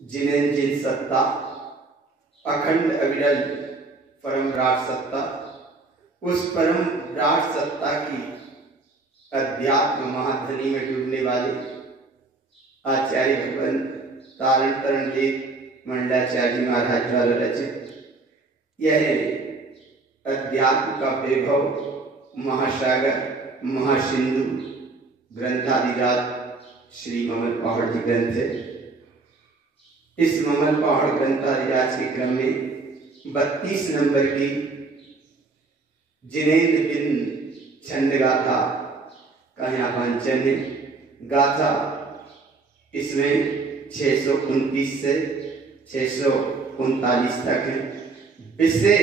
जिनेन जिन सत्ता अखंड अविरल परम विराट सत्ता, उस परम विराट सत्ता की अध्यात्म महाधनी में डूबने वाले आचार्य भगवान तारण तरण देव मंडलाचार्य महाराज द्वारा रचित यह अध्यात्म का वैभव महासागर महासिंधु ग्रंथाधिराज श्री ममल पहाड़ जी ग्रंथ है। इस ममल पहाड़ ग्रंथाधिराज के क्रम में 32 नंबर की जिनेन्द्र बिन छंद गाथा का यहाँ वांचन है। गाथा इसमें 629 से 639 तक है। विषय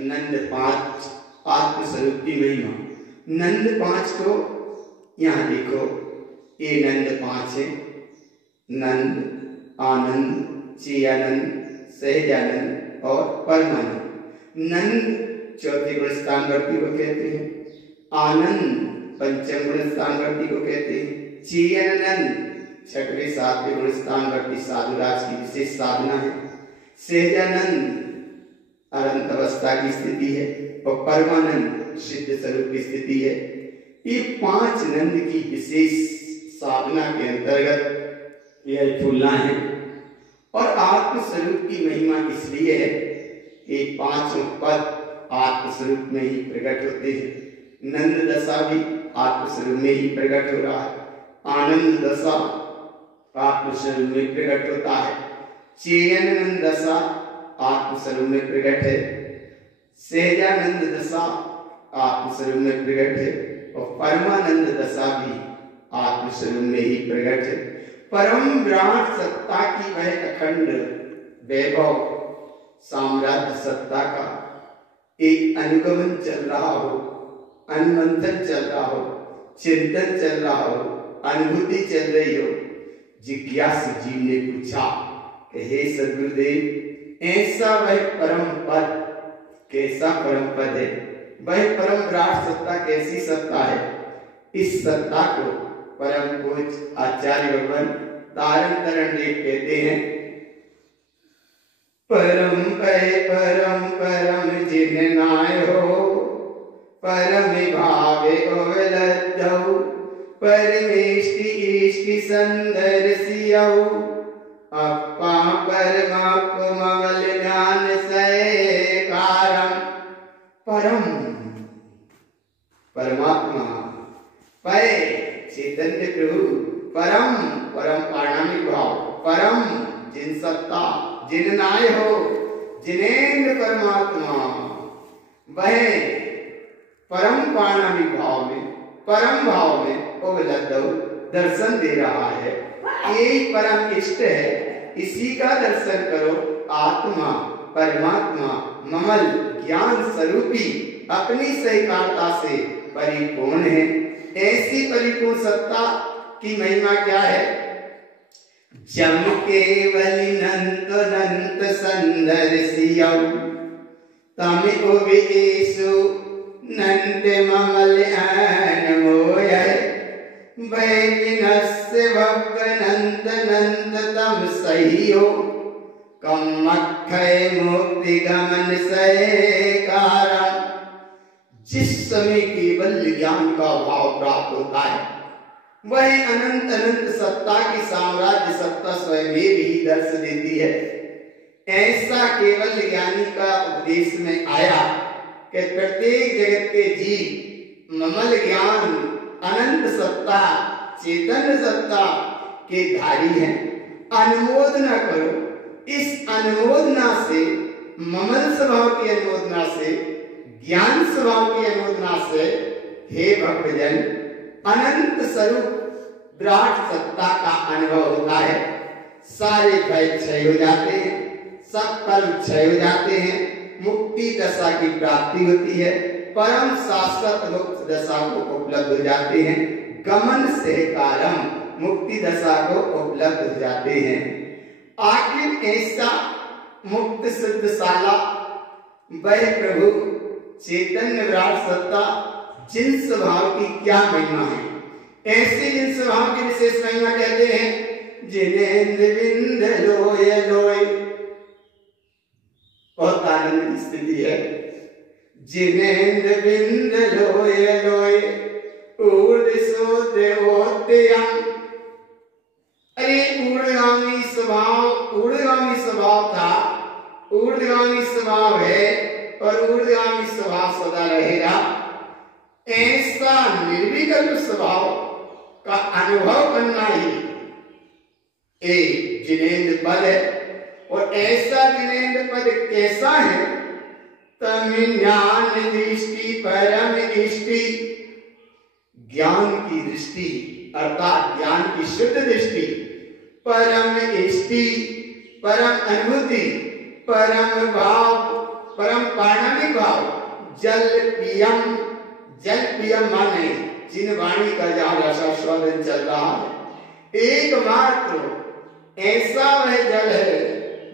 नंद 5 आत्मस्वरूप की महिमा। नंद 5 को यहाँ देखो, ये नंद 5 है। नंद, आनंद, चियानंद, सहजानंद और परमानंद। नंद चौथे गुण स्थानवर्ती को कहते हैं, आनंद पंचम गुण स्थानवर्ती को कहते हैं, चियानंद छठवें सातवें गुण स्थानवर्ती साधुराज की विशेष साधना है, सहजानंद अनंत अवस्था की स्थिति है और परमानंद सिद्ध स्वरूप की स्थिति है। ये 5 नंद की विशेष साधना के अंतर्गत यह तुलना है और आत्मस्वरूप की महिमा इसलिए है कि 5 पद आत्मस्वरूप में ही प्रकट होते हैं। नंद दशा भी आत्मस्वरूप में ही प्रकट हो रहा है, आनंद दशा आत्मस्वरूप में प्रकट होता है, चेयनंद दशा आत्मस्वरूप में प्रकट है, सहजानंद दशा आत्मस्वरूप में प्रकट है और परमानंद दशा भी आत्मस्वरूप में ही प्रकट है। परम विराट सत्ता की वह अखंड वैभव साम्राज्य सत्ता का एक अनुगमन चल रहा हो, अनुमंथन चल रहा हो, चिंतन चल रहा हो, अनुभूति चल रही हो। जिज्ञासु जीव ने पूछा कि हे सद्गुरुदेव, ऐसा वह परम पद कैसा परम पद है? वह परम विराट सत्ता कैसी सत्ता है? इस सत्ता को परम पूज्य आचार्य भगवान तारण तरण देव कहते हैं, परम परम परम जिन नाय हो, परम भावे ओलद्धौ, परमेष्टि इष्टि संदर सियौ, अपा परमात्मवल ज्ञान सय कारम। परम परमात्मा, पय चैतन्य प्रभु, परम परम पारणामिक भाव, परम जिन सत्ता जिन नाय हो, जिनेन्द्र परमात्मा वह परम पारणामिक भाव में, परम भाव में उपलब्ध दर्शन दे रहा है। यही परम इष्ट है, इसी का दर्शन करो। आत्मा परमात्मा ममल ज्ञान स्वरूपी अपनी सहकारता से परिपूर्ण है। ऐसी परिपूर्ण सत्ता की महिमा क्या है? जम केवल नंत नंत संदर सियौ, तम उबेसु नंद ममल अनमोय, वैकिनस्य भव्य नंद नंद तम सहियो, कमक्षय मुक्ति गमन सय कारम। जिस समय केवल ज्ञान का भाव प्राप्त होता है, वह अनंत अनंत सत्ता की साम्राज्य सत्ता स्वयं ही दर्श देती है। ऐसा केवल ज्ञानी का उपदेश में आया कि प्रत्येक जगत के जीव ममल ज्ञान अनंत सत्ता चेतन सत्ता के धारी हैं। अनुमोदना करो। इस अनुमोदना से, ममल स्वभाव की अनुमोदना से, ज्ञान स्वभाव की अनुमोदना से, हे भक्तजन, अनंत स्वरूप विराट सत्ता का अनुभव होता है। सारे भय क्षय हो जाते हैं, सब कर्म क्षय हो जाते हैं, मुक्ति दशा की प्राप्ति होती है, परम शाश्वत मुक्त दशा को उपलब्ध हो जाते हैं, गमन से कारम मुक्ति दशा को उपलब्ध हो जाते हैं। आखिर ऐसा मुक्त सिद्धशाला वह प्रभु चैतन्य विराट सत्ता जिन स्वभाव की क्या महिमा है? ऐसे जिन स्वभाव की विशेष महिमा कहते हैं, जिनेन्द्र बिंद मिलती है। जिनेन्द्र बिंद लोय लोय ऊर्ध सोते होत्यम। अरे ऊर्ध्वगामी स्वभाव था, ऊर्ध्वगामी स्वभाव है और ऊर्ध्वगामी स्वभाव सदा रहेगा। ऐसा निर्विकल्प स्वभाव का अनुभव करना ही एक जिनेन्द्र पद है। और ऐसा जिनेन्द्र पद कैसा है? तमिज्ञान दृष्टि परम इष्टि, ज्ञान की दृष्टि अर्थात ज्ञान की शुद्ध दृष्टि, परम इष्टि परम अनुभूति, परम भाव, परम पारणिक भाव, जल पियम। जल पियम माने जिन वाणी का जहां रसा शोधन चल रहा है, एकमात्र ऐसा वह जल है,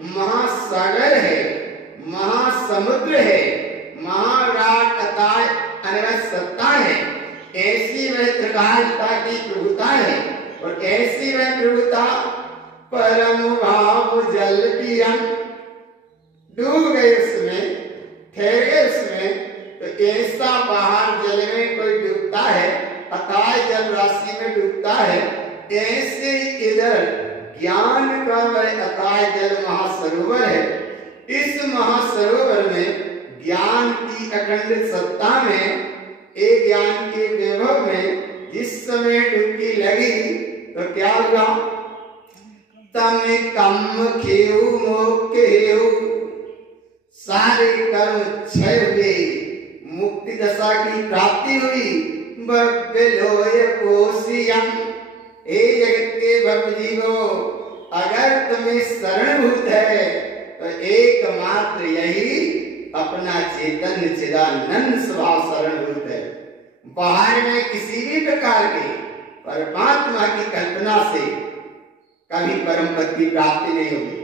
महासागर है, महासमुद्र है, महाराट अताय अनवरत सत्ता है। ऐसी वह त्रिकालता की प्रभुता है और ऐसी वह प्रभुता परम भाव जल पियम। डूब गए उसमें, ठहर गए उसमें, तो ऐसा बाहर जल में कोई डूबता है, अथाय जल राशि में डूबता है, ऐसे इधर ज्ञान का वह अथाय जल महासरोवर है। इस महासरोवर में ज्ञान की अखंड सत्ता में, एक ज्ञान के वैभव में जिस समय डुबकी लगी तो क्या हुआ? तम कम खेऊ मोक्खेऊ, सारे कर्म क्षय हुए, मुक्ति दशा की प्राप्ति हुई। बब्बलोय कोशियम, हे जगत के भक्त जीवो, अगर तुम्हें शरणभूत है तो एकमात्र यही अपना चैतन्य चिदानंद स्वभाव शरणभूत है। बाहर में किसी भी प्रकार के परमात्मा की कल्पना से कभी परम पद की प्राप्ति नहीं होगी,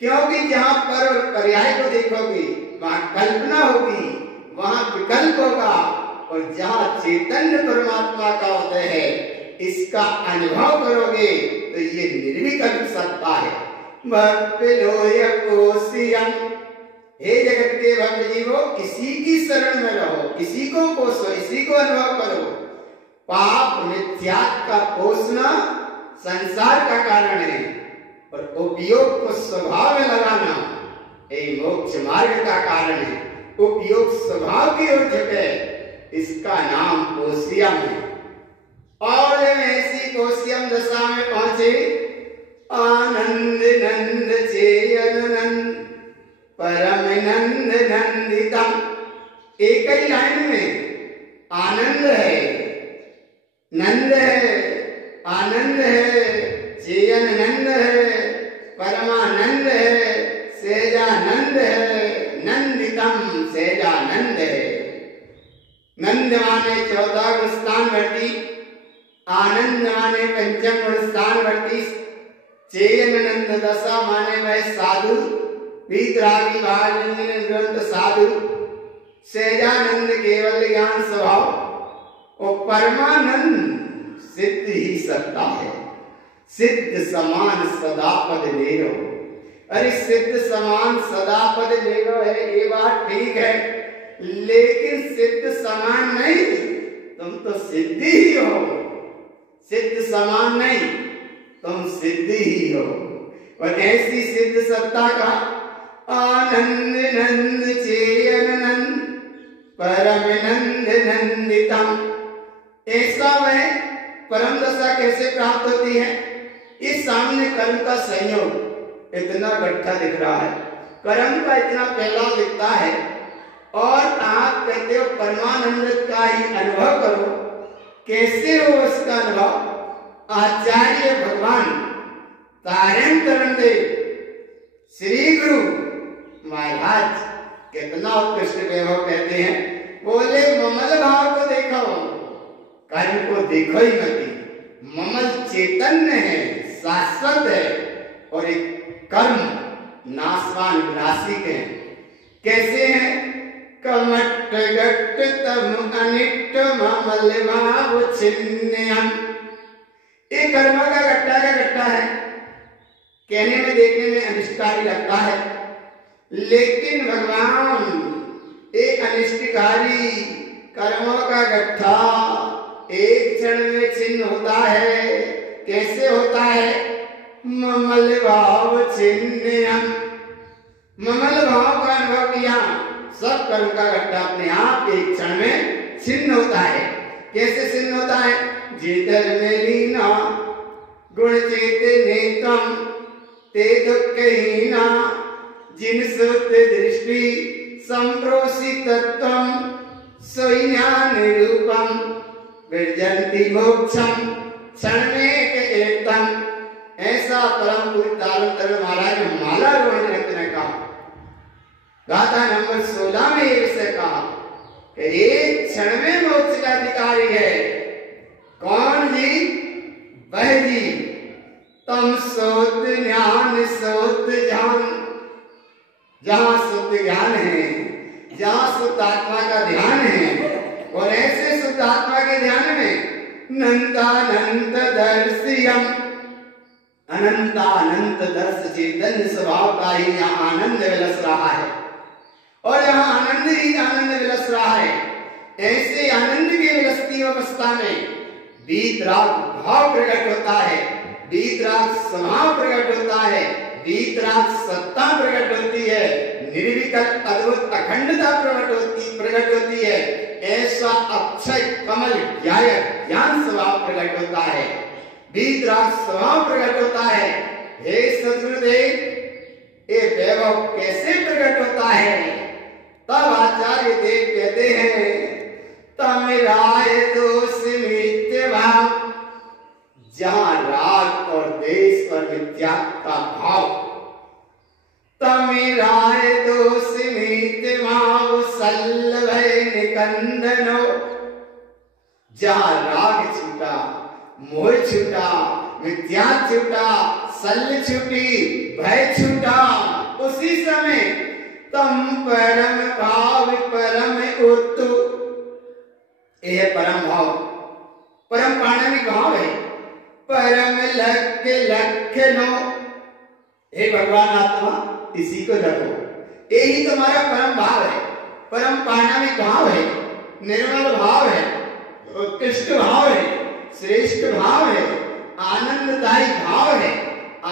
क्योंकि जहां पर पर्याय को देखोगे वहां कल्पना होगी, वहां विकल्प होगा। और जहां चैतन्य परमात्मा का उदय है, इसका अनुभव करोगे तो ये निर्विकल्प सत्ता है। बब्बलोय कोशियम, हे जगत के भक्त जीवो, इसी की शरण में रहो, इसी को कोसो, इसी को अनुभव करो। पाप मिथ्यात्व का पोषना संसार का कारण है और उपयोग को स्वभाव में लगाना एक मोक्ष मार्ग का कारण है। उपयोग स्वभाव की ओर झुके, इसका नाम कोशियम है। और जब ऐसी कोशियम दशा में पहुंचे, आनंद नंद चेयनंद परम नंद नंदितम, एक ही लाइन में आनंद है, नंद है, आनंद है, चेयन नंद है, परमानंद है, सहजानंद है, नंदितम सहजानंद है। नंद माने 14 गुण स्थान वर्ती, आनंद माने 5 गुण स्थान वर्ती, चेयन नंद दशा माने वह साधु, वीतरागी भाव ग्रंथ साधु, सहजानंद केवल ज्ञान स्वभाव और परमानंद सिद्ध ही सत्ता है। सिद्ध समान सदा पद ले लो। अरे सिद्ध समान सदा पद ले लो है, ये बात ठीक है, लेकिन सिद्ध समान नहीं, तुम तो सिद्धि ही हो। सिद्ध समान नहीं, तुम सिद्धि ही हो। और ऐसी सिद्ध सत्ता का आनंद नंद चेयनंद परम नंद नंदितम, ऐसा वह परम दशा कैसे प्राप्त होती है? इस सामने कर्म का संयोग इतना गड्ढा दिख रहा है, कर्म का इतना फैलाव दिखता है, और आप कहते हो परमानंद का ही अनुभव करो। कैसे हो उसका अनुभव? आचार्य भगवान तारण करण देव श्री गुरु महाराज कितना उत्कृष्ट वैभव कहते हैं, बोले ममल भाव को देखो, कर्म को देखो ही मत। ममल चैतन्य है, शाश्वत है, और एक कर्म नाशवान विनाशिक है। कैसे है? कमट गट तम अनिट ममल भाव छिन्नयम, एक कर्म का गट्टा है, कहने में देखने में अनिष्टकारी लगता है, लेकिन भगवान एक अनिष्टकारी कर्मों का गट्ठा एक क्षण में छिन्न होता है। कैसे होता है? ममल भाव छिन्नयम्, ममल भाव का अनुभव किया, सब कर्म का गट्ठा अपने आप एक क्षण में छिन्न होता है। कैसे छिन्न होता है? जिधर में लीना गुण चेतने तम ते दुःखहीना, जिन सुत दृष्टि संप्रोषितत्वम सोई ज्ञान रूपम विरजन्ति मोक्षम क्षणमेक एतम। ऐसा परम पूज्य तारण महाराज ने माला रोहन ने कहा, गाथा नंबर 16 में ये विषय कहा कि एक क्षण में मोक्ष का अधिकारी है। कौन जी? वह जी तम सोत ज्ञान सोत ज्ञान, जहां शुद्ध ज्ञान है, जहां शुद्ध आत्मा का ध्यान है, और ऐसे शुद्ध आत्मा के ध्यान में नंदानंद दर्शियम, अनंतानंत दर्श चैतन्य स्वभाव का ही यहाँ आनंद विलस रहा है, और यहाँ आनंद ही आनंद विलस रहा है। ऐसे आनंद की विलसती अवस्था में वीतराग भाव प्रकट होता है, वीतराग स्वभाव प्रकट होता है, वीतराग सत्ता प्रकट होती है, निर्विकल्प अद्भुत अखंडता प्रकट होती है। ऐसा अक्षय कमल ज्ञान स्वभाव प्रकट होता है, वीतराग स्वभाव प्रकट होता है। हे सद्गुरुदेव, ये वैभव कैसे प्रकट होता है? तब आचार्य देव कहते हैं, तमिराय दोष मिथ्या भाव, जहां राग और देश और मिथ्या का भाव, तमिराय दोष मिथ्या भाव सल्लभय निकंदनो, जहां राग छूटा, मोह छूटा, मिथ्या छूटा, सल छूटी, भय छूटा, उसी समय तम परम भाव परम उत्तु, यह परम भाव परम पाणिनि भाव है। परम लक्ष्य लक्ष्य नो, हे भगवान आत्मा इसी को रखो, यही तुम्हारा परम भाव है, परम पाणिनि भाव है, निर्मल भाव है, उत्कृष्ट भाव है, श्रेष्ठ भाव है, आनंददायी भाव है,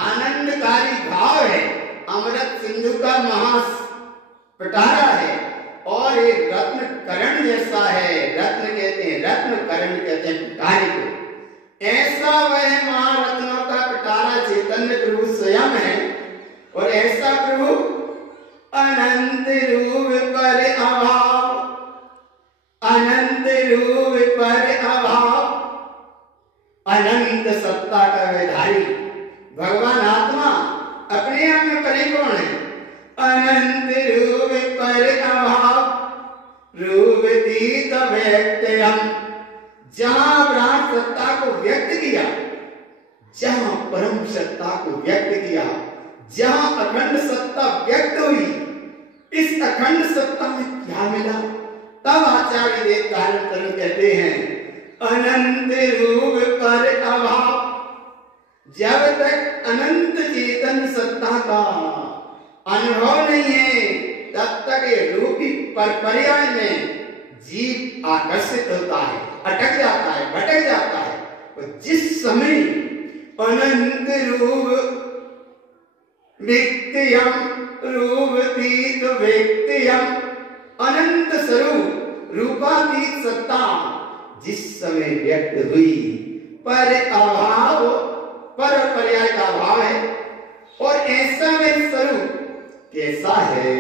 आनंदकारी भाव है, अमृत सिंधु का महापटारा है, और एक रत्न करण जैसा है। रत्न कहते हैं, रत्न करण कहते हैं पिटारे को। ऐसा वह महारत्नों का पिटारा चैतन्य प्रभु स्वयं है, और ऐसा प्रभु अनंत रूप पर अभाव, अनंत रूप पर अभाव, अनंत सत्ता का वैधारी भगवान आत्मा अपने आप में परिपूर्ण है। अनंत रूप पर अभाव रूपतीत व्यक्तयम, जहां प्राण सत्ता को व्यक्त किया, जहां परम सत्ता को व्यक्त किया, जहां अखंड सत्ता व्यक्त हुई, इस अखंड सत्ता में क्या मिला? तब आचार्य देव कारण कहते हैं, अनंत रूप पर अभाव, जब तक अनंत चेतन सत्ता का अनुभव नहीं है, तब तक ये रूपी पर पर्याय में जीव आकर्षित होता है, अटक जाता है, भटक जाता है। और जिस समय अनंत रूप व्यक्तियम रूपतीत व्यक्तियम, अनंत स्वरूप रूपातीत सत्ता जिस समय व्यक्त हुई, पर अभाव, पर पर्याय का अभाव है, और ऐसा में स्वरूप कैसा है?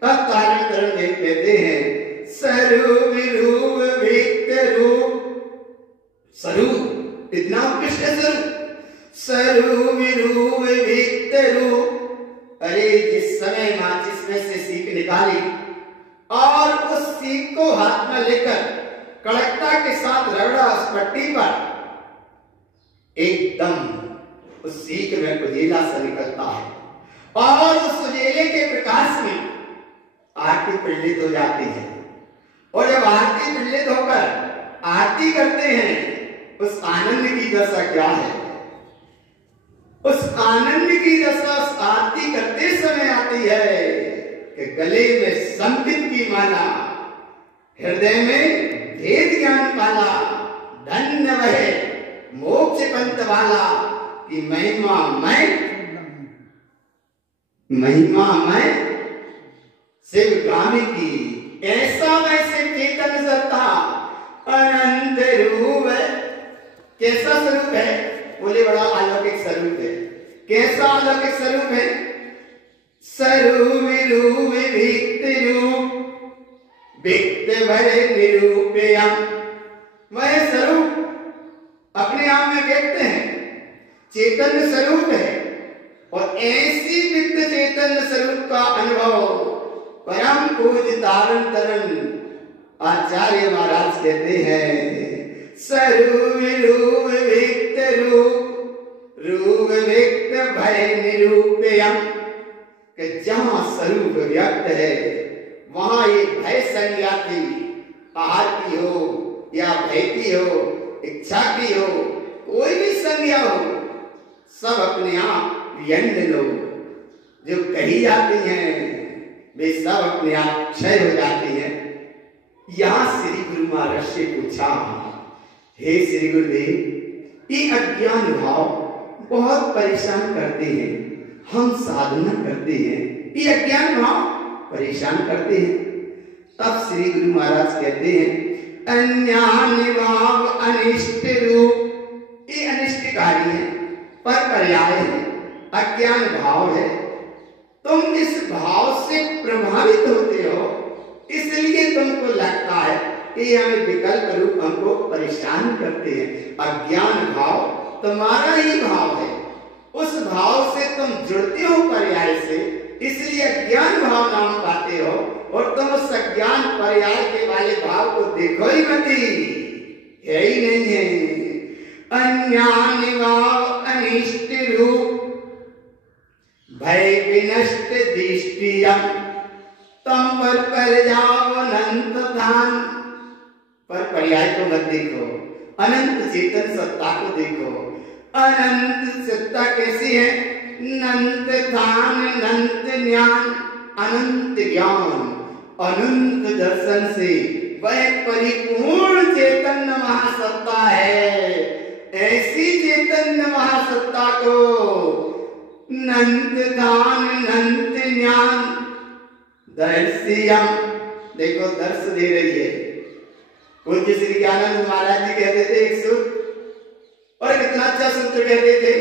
तब तारण करण देव कहते हैं, स्वरूप रूप व्यक्त रूप, स्वरूप इतना उत्कृष्ट स्वरूप, स्वरूप रूप व्यक्त रूप। अरे जिस समय माचिस में से सीख निकाली और उस सीख को हाथ में लेकर कड़कता के साथ रगड़ा उस पट्टी पर, एकदम उस सीख में उजेला सा निकलता है, और उस उजेले के प्रकाश में आरती प्रज्वलित हो जाती है। और जब आरती प्रज्वलित होकर आरती करते हैं, उस आनंद की दशा क्या है? उस आनंद की दशा उस आरती करते समय आती है कि गले में संबित की माला, हृदय में भेद ज्ञान पाला, धन्य वह मोक्ष पंथ वाला की महिमा मैं शिवगामी की। ऐसा वैसे चेतन सत्ता अनंत रूप है। कैसा स्वरूप है? बोले बड़ा अलौकिक स्वरूप है। कैसा अलौकिक स्वरूप है? स्वरूप रूप विक्त रूप विक्त भय निरूपयम्। वह स्वरूप अपने आप में व्यक्त है, चैतन्य स्वरूप है, और ऐसी वित्त चैतन्य स्वरूप का अनुभव परम पूज्य तारण तरण आचार्य महाराज कहते हैं, स्वरूप रूप विक्त रूप रूप विक्त भय निरूपयम्। कि जहां स्वरूप व्यक्त है वहां ये भय संज्ञा की, आहार की हो या भय की हो, इच्छा की हो, कोई भी संज्ञा हो, सब अपने आप व्यंजन हो जो कही जाती हैं वे सब अपने आप क्षय हो जाती हैं। यहां श्री गुरु महाराज से पूछा, हे श्री गुरुदेव, ये अज्ञान भाव बहुत परेशान करते हैं, हम साधना करते हैं, ये अज्ञान भाव परेशान करते हैं। तब श्री गुरु महाराज कहते हैं, अज्ञान भाव अनिष्ट रूप, ये अनिष्टकारी है, पर पर्याय है, अज्ञान भाव है। तुम इस भाव से प्रभावित होते हो, इसलिए तुमको लगता है कि हमें विकल्प रूप हमको परेशान करते हैं। अज्ञान भाव तुम्हारा ही भाव है, उस भाव से तुम जुड़ते हो पर्याय से, इसलिए अज्ञान भाव नाम पाते हो, और तुम उस अज्ञान पर्याय के वाले भाव को देखो ही मत, है ही नहीं है। अज्ञान भाव अनिष्ट रूप भय विनष्ट दृष्टियम्, तम पर जाओ अनंत धाम। पर पर्याय को मत देखो, अनंत चेतन सत्ता को देखो। अनंत सत्ता कैसी है? अनंत धान, अनंत ज्ञान, अनंत ज्ञान, अनंत दर्शन से वह परिपूर्ण चैतन्य महासत्ता है। ऐसी चैतन्य महासत्ता को अनंत दान, अनंत ज्ञान दर्शियम्, देखो दर्श दे रही है। पूज्य श्री ज्ञानानंद महाराज जी कहते थे एक सूत्र, और कितना अच्छा सूत्र कहते थे,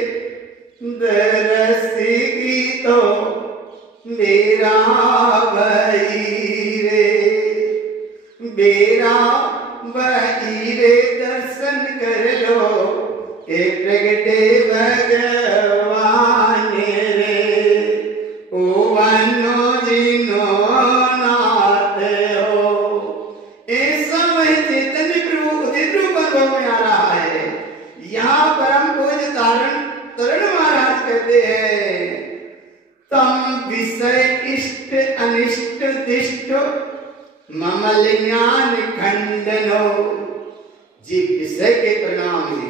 दर्शी की तो मेरा भाई रे, मेरा भाई रे, दर्शन कर लो के प्रगटे भगवान रे, ओ वनो जिनो नाथ हो। ऐसा वह चैतन्य प्रभु उदित रूप अनुभव में आ रहा है। यहाँ परम पूज्य तारण तरण महाराज कहते हैं, तम विषय इष्ट अनिष्ट दिष्ट ममल ज्ञान खंडनो। जी विषय के परिणाम है,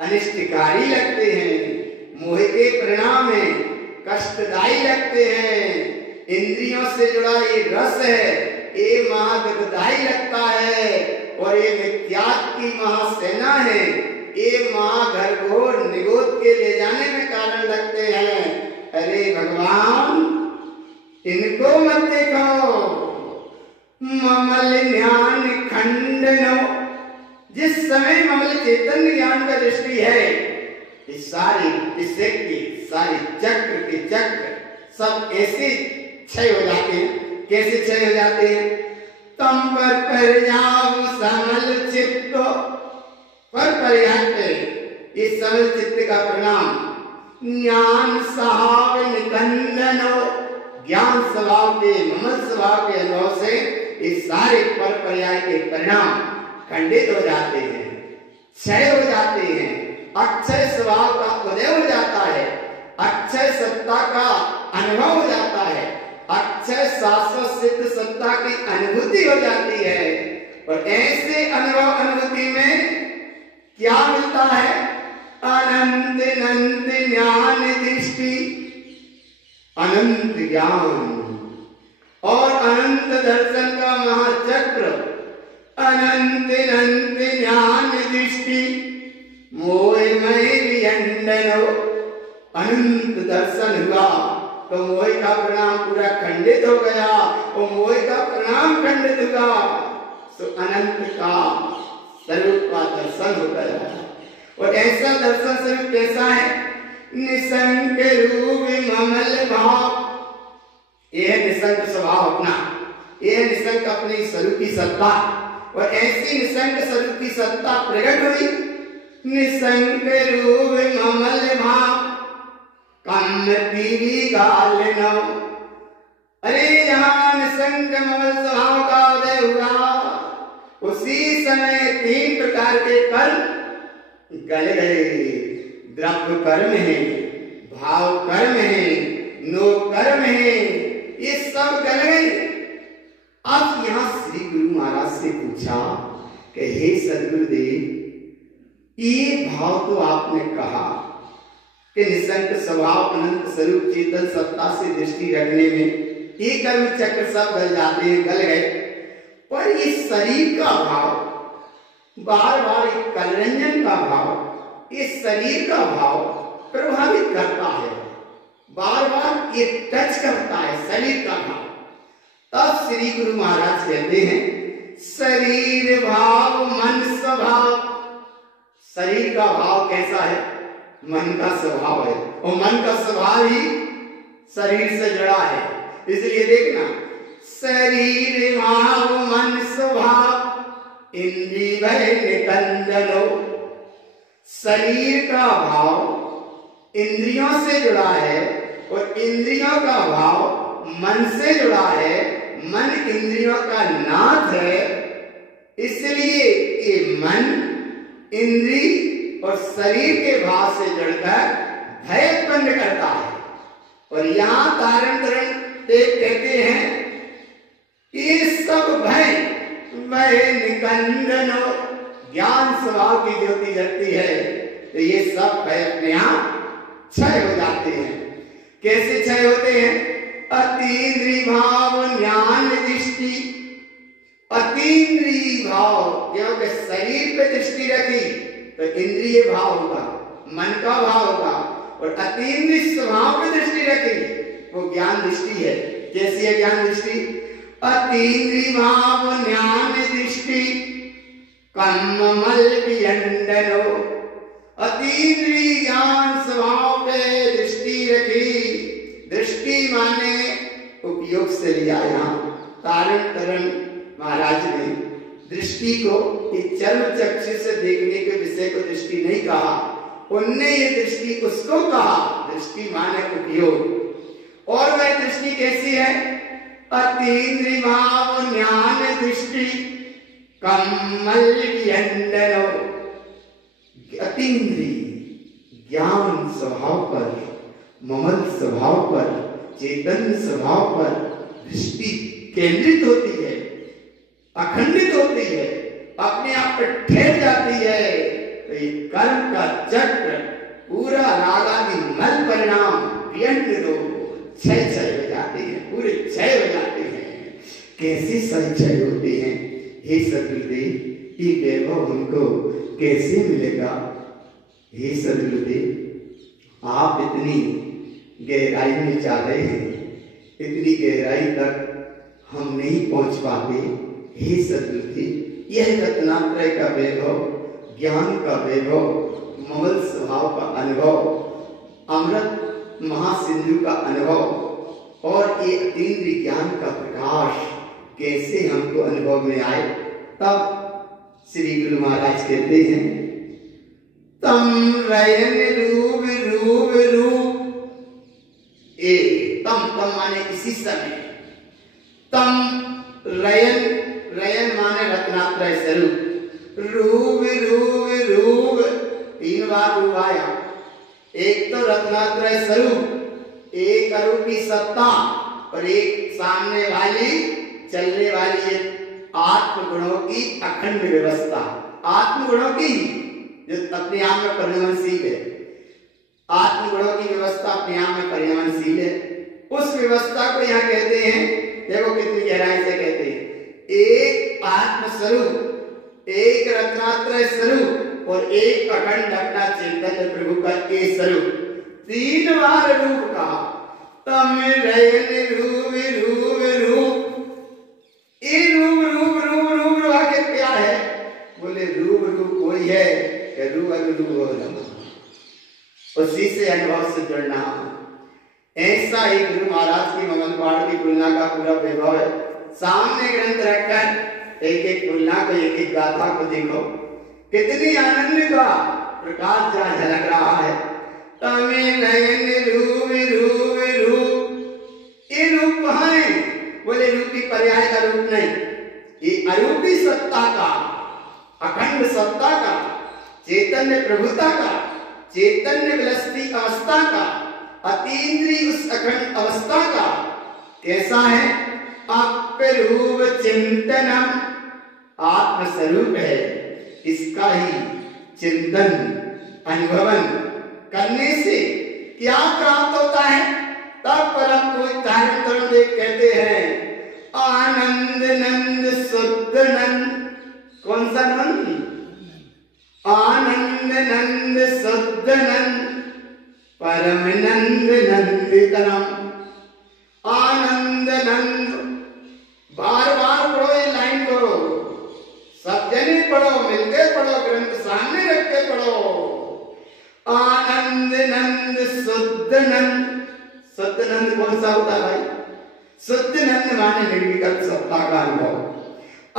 अनिष्टकारी लगते हैं, मोह के परिणाम है, कष्टदायी लगते हैं, इंद्रियों से जुड़ा ये रस है, ये महादुखदायी लगता है, और ये मिथ्यात्व की महासेना है, ये महागर्भोर निगोद के ले जाने में कारण लगते हैं। अरे भगवान, इनको मत देखो। ममल ज्ञान खंडनो, जिस समय ममल चैतन्य ज्ञान का दृष्टि है, इस सारी विषय की, सारी चक्र के चक्र सब ऐसे क्षय हो जाते हैं। कैसे क्षय हो जाते हैं? तम पर जाओ समल चित्त, पर पर्याय पे इस समल चित्त का परिणाम ज्ञान स्वभाव निकंदनो, ज्ञान स्वभाव के, ममल स्वभाव के अनुभव से इस सारे पर पर्याय के परिणाम खंडित हो जाते हैं, क्षय हो जाते हैं, अक्षय स्वभाव का उदय हो जाता है, अक्षय सत्ता का अनुभव हो जाता है, अक्षय शाश्वत सिद्ध सत्ता की अनुभूति हो जाती है। और ऐसे अनुभव अनुभूति में क्या मिलता है? अनंत अनंत ज्ञान दृष्टि, अनंत ज्ञान, और अनंत दर्शन का महाचक्र, अनंत अनंत ज्ञान दृष्टि, मोहमय वियंडनो। अनंत दर्शन हुआ तो मोह का परिणाम पूरा खंडित हो गया, और मोह का परिणाम खंडित हुआ तो अनंत का स्वरूप का दर्शन हो गया। और ऐसा दर्शन स्वरूप कैसा है? निसंग रूप ममल भाव। यह है निसंग स्वभाव अपना, यह निसंग अपनी स्वरूप की सत्ता। और ऐसी निसंग स्वरूप की सत्ता प्रकट हुई। निसंग रूप ममल भाव कम पीवी गाल नो। अरे यहाँ निसंग ममल स्वभाव का उदय हुआ, उसी समय 3 प्रकार के कर्म गल गए। द्रव्य कर्म है, भाव कर्म है, नो कर्म है, ये सब गल गए। अब यहाँ श्री गुरु महाराज से पूछा कि हे सदगुरुदेव, ये भाव तो आपने कहा कि निसंग स्वभाव, अनंत स्वरूप, चेतन सत्ता से दृष्टि रखने में ये कर्म चक्र सब गल जाते हैं, गल गए। पर ये शरीर का भाव, बार बार एक कलरंजन का भाव, ये शरीर का भाव प्रभावित करता है, बार बार ये टच करता है शरीर का भाव। तब श्री गुरु महाराज कहते हैं शरीर भाव मन स्वभाव। शरीर का भाव कैसा है? मन का स्वभाव है, और मन का स्वभाव ही शरीर से जुड़ा है। इसलिए देखना, शरीर भाव मन स्वभाव इंद्रिय निकंदनो। शरीर का भाव इंद्रियों से जुड़ा है, और इंद्रियों का भाव मन से जुड़ा है। मन इंद्रियों का नाथ है, इसलिए ये मन, इंद्रिय और शरीर के भाव से जुड़कर भय उत्पन्न करता है। और यहाँ तारण तरण देव कहते हैं ये सब भय निकंदनो। ज्ञान स्वभाव की ज्योति जगती है तो ये सब भय अपने आप क्षय हो जाते हैं। कैसे क्षय होते हैं? अतीन्द्रिय भाव ज्ञान दृष्टि। अतीन्द्रिय भाव, क्योंकि शरीर पे दृष्टि रखी तो इंद्रिय भाव होगा, मन का भाव होगा। और अतीन्द्रिय स्वभाव पे दृष्टि रखी वो ज्ञान दृष्टि है। कैसी है ज्ञान दृष्टि? अतीन्द्रिय भाव ज्ञान दृष्टि कमल वियंडनो। अतीन्द्रिय ज्ञान स्वभाव पे दृष्टि रखी। दृष्टि माने उपयोग से लिया। यहाँ तारण तरण महाराज ने दृष्टि को चर्म चक्षु से देखने के विषय को दृष्टि नहीं कहा, उनने ये दृष्टि उसको कहा। दृष्टि माने उपयोग। और वह दृष्टि कैसी है? अतीन्द्रिय भाव ज्ञान दृष्टि कमल वियंडनो। अतीन्द्रिय ज्ञान स्वभाव पर, ममल स्वभाव पर, चैतन्य स्वभाव पर दृष्टि केंद्रित होती है, अखंडित होती है, अपने आप पर ठहर जाती है। तो ये कर्म का चक्र पूरा रागादि मल परिणाम वियंडनो क्षय हो जाते हैं, पूरे क्षय हो जाते हैं। कैसे संचय होते हैं? हे सदगुरुदेव, ये वैभव हमको कैसे मिलेगा? हे सदगुरुदेव, आप इतनी गहराई में जा रहे हैं, इतनी गहराई तक हम नहीं पहुंच पाते। हे सदगुरुदेव, यह रत्नात्रय का वैभव, ज्ञान का वैभव, ममल स्वभाव का अनुभव, अमृत महासिंधु का अनुभव और ये अतीन्द्रिय ज्ञान का प्रकाश कैसे हमको अनुभव में आए? तब श्री गुरु महाराज कहते हैं तम रयन रूप रूप रूप। ए तम, तम माने इसी समय, तम रयन, रयन माने रत्नात्रय स्वरूप, रूप रूप रूप 3 बार रूप आया। एक तो रत्नात्रय स्वरूप, एक अरूपी सत्ता और एक सामने वाली चलने वाली आत्म गुणों की अखंड व्यवस्था। आत्म गुणों की जो अपने आप में परिणमनशील है, आत्म गुणों की व्यवस्था अपने आप में परिणमनशील है। उस व्यवस्था को यहाँ कहते हैं देखो कितनी गहराई से कहते हैं, एक आत्म स्वरूप, एक रत्नात्रय स्वरूप और एक अखंड अपना चैतन्य प्रभु का एक स्वरूप, 3 बार रूप कहा। तम रयन रूप रूप रूप, ये रूप रूप रूप रूप रूप आखिर क्या है? बोले रूप रूप कोई है कि रूप रूप हो रहा, उसी से अनुभव से जुड़ना। ऐसा ही गुरु महाराज की मंगलपाठ की तुलना का पूरा वैभव है। सामने ग्रंथ रखकर एक एक तुलना को, एक एक गाथा को देखो, कितनी आनंद का प्रकाश जहाँ झलक रहा है। तमिल नयन रूप रूप रूप, ये रूप कहाँ है? बोले रूपी पर्याय का रूप नहीं, ये अरूपी सत्ता का, अखंड सत्ता का, चैतन्य प्रभुता का, चैतन्य विलसती अवस्था का, अतीन्द्रिय उस अखंड अवस्था का कैसा है? अप्रूप चिंतनम, आत्मस्वरूप है। इसका ही चिंतन अनुभवन करने से क्या प्राप्त होता है? तब परम कोई धारण धर्म देख कहते हैं आनंद नंद शुद्ध नंद। कौन सा नंद? आनंद नंद शुद्ध नंद परम नंद नंदितनम। आनंद नंद, बार बार पढ़ो ये लाइन को, सब जने पढ़ो, मिलके पढ़ो, ग्रंथ सामने रख के पढ़ो। आनंद नंद शुद्ध नंद। शुद्ध नंद कौन सा होता है भाई? शुद्ध नंद माने निर्विकल्प सत्ता का अनुभव।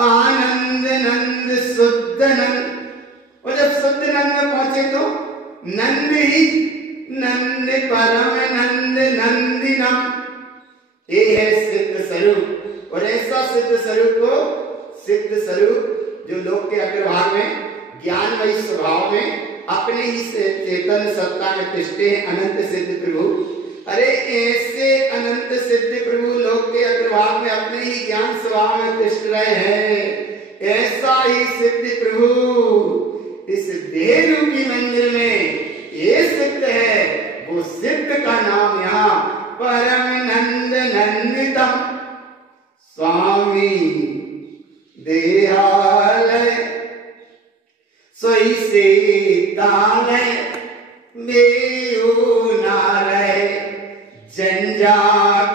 आनंद नंद शुद्ध नंद, और जब शुद्ध नंद में पहुंचे तो नंद ही नंद परम नंद नंदिनम, ये है सिद्ध स्वरूप। और ऐसा सिद्ध स्वरूप को, सिद्ध स्वरूप जो लोक के अग्रभाग में ज्ञानमयी स्वभाव में अपने ही चेतन सत्ता में तिष्ठे हैं अनंत सिद्ध प्रभु। अरे ऐसे अनंत सिद्ध प्रभु लोक के अग्रभाग में अपने ही ज्ञान स्वभाव में तिष्ठ रहे हैं। ऐसा ही सिद्ध प्रभु इस देह रूपी मंदिर में ये सिद्ध है। वो सिद्ध का नाम यहाँ परम नंद नंदितम स्वामी देहालय सोई से तालय बेउनालय जंजा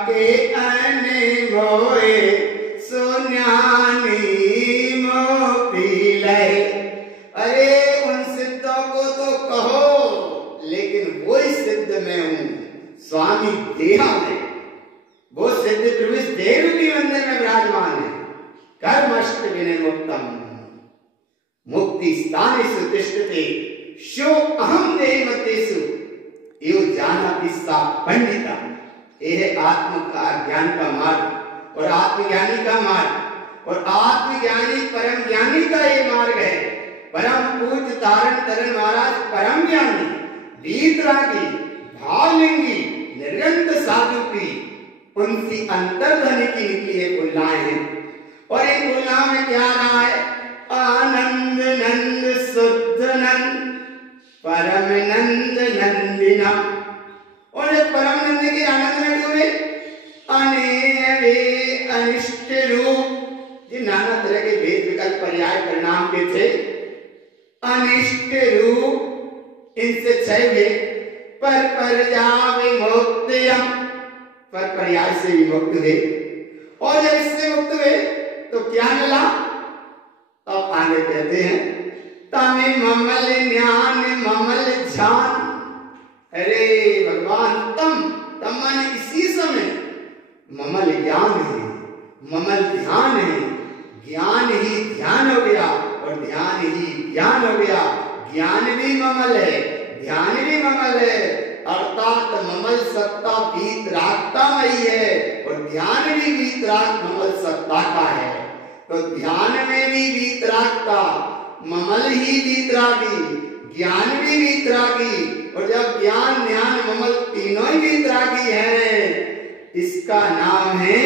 के अनमोए सोन्यानी मोतीलय। अरे उन सिद्धों को तो कहो, लेकिन वही सिद्ध मैं हूं, स्वामी देहालय। वो सिद्ध प्रभु इस देह रूपी मंदिर में विराजमान है। कर्मष्ट विनिर्मुक्तम मुक्ति स्थानेषु तिष्ठते शो अहम देहि मतेषु यो जानति सा पंडिता। ये है आत्म का ज्ञान का मार्ग और आत्मज्ञानी का मार्ग, और आत्मज्ञानी परम ज्ञानी का ये मार्ग है। परम पूज्य तारण तरण महाराज परम ज्ञानी, वीतरागी, भावलिंगी, निर्गंत साधु की उनकी अंतर्ध्वनि की निकली है तुलनाएं हैं। और इन तुलनाओं में क्या रहा है? आनंद नंद शुद्ध नंद परम नंद नंदिनम। और जब परम नंद के आनंद में डूबे, अनेवे अनिष्ट रूप, ये नाना तरह के भेद विकल्प पर्याय परिणाम के थे, अनिष्ट रूप इनसे क्षय हुए। पर पर्या विमुक्तियम, पर पर्याय से विमुक्त हुए। और जब इससे मुक्त हुए तो क्या मिला? अब आगे कहते हैं तमे ममल ज्ञान ममल ध्यान। अरे भगवान तम माने इसी समय, ममल ज्ञान है, ममल ध्यान है। ज्ञान ही ध्यान हो गया और ध्यान ही ज्ञान हो गया। ज्ञान भी ममल है, ध्यान भी ममल है, अर्थात ममल सत्ता वीतरागतामयी है और ध्यान भी वीतराग ममल सत्ता का है। तो ध्यान में भी वीतरागता, ममल ही वीतरागी, ज्ञान भी वीतरागी। और जब ज्ञान ध्यान ममल तीनों ही वीतरागी हैं, इसका नाम है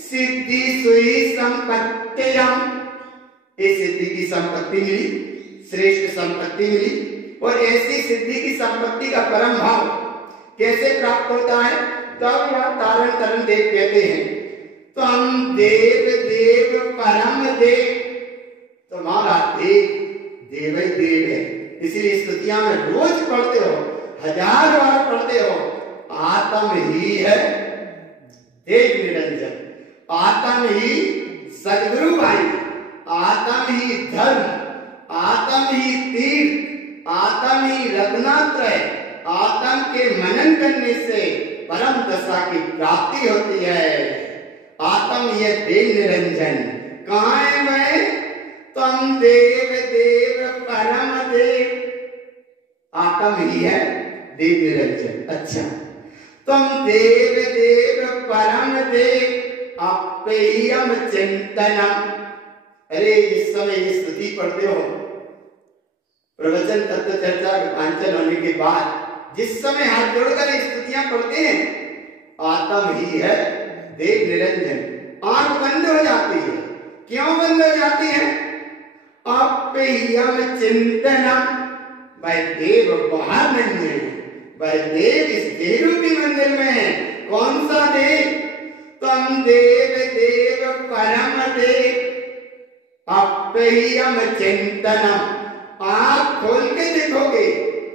सिद्धि सुई संपत्तियम। इस सिद्धि की संपत्ति मिली, श्रेष्ठ संपत्ति मिली। और ऐसी सिद्धि की संपत्ति का परम भाव कैसे प्राप्त होता है? तब यह तारण तरण देव कहते हैं तम देव देव परम देव, तुम्हारा देव देव ही देव है। इसलिए स्तुतियां में रोज पढ़ते हो, 1000 बार पढ़ते हो, आत्म ही है देव निरंजन, आत्म ही सदगुरु भाई, आत्म ही धर्म, आत्म ही तीर्थ, आत्म ही रत्नात्रय। आत्म के मनन करने से परम दशा की प्राप्ति होती है। आत्म ये देव निरंजन कहाँ है मैं? तम देव देव परम देव, आत्म ही है देव निरंजन। अच्छा, तुम देव देव परम देव अप्ययम चिंतनम। अरे इस समय ये स्तुति पढ़ते हो, प्रवचन तत्व चर्चा वांचन होने के बाद जिस समय हाथ जोड़कर स्तुतियां पढ़ते हैं, आत्म ही है देव निरंजन। आंख बंद हो जाती है। क्यों बंद हो जाती है? अप्ययम चिंतनम। भाई देव बाहर नहीं है, भाई देव इस देव रूपी मंदिर में है। कौन सा देव? तम देव देव परम देव अप्ययम चिंतनम। आंख खोल के देखोगे,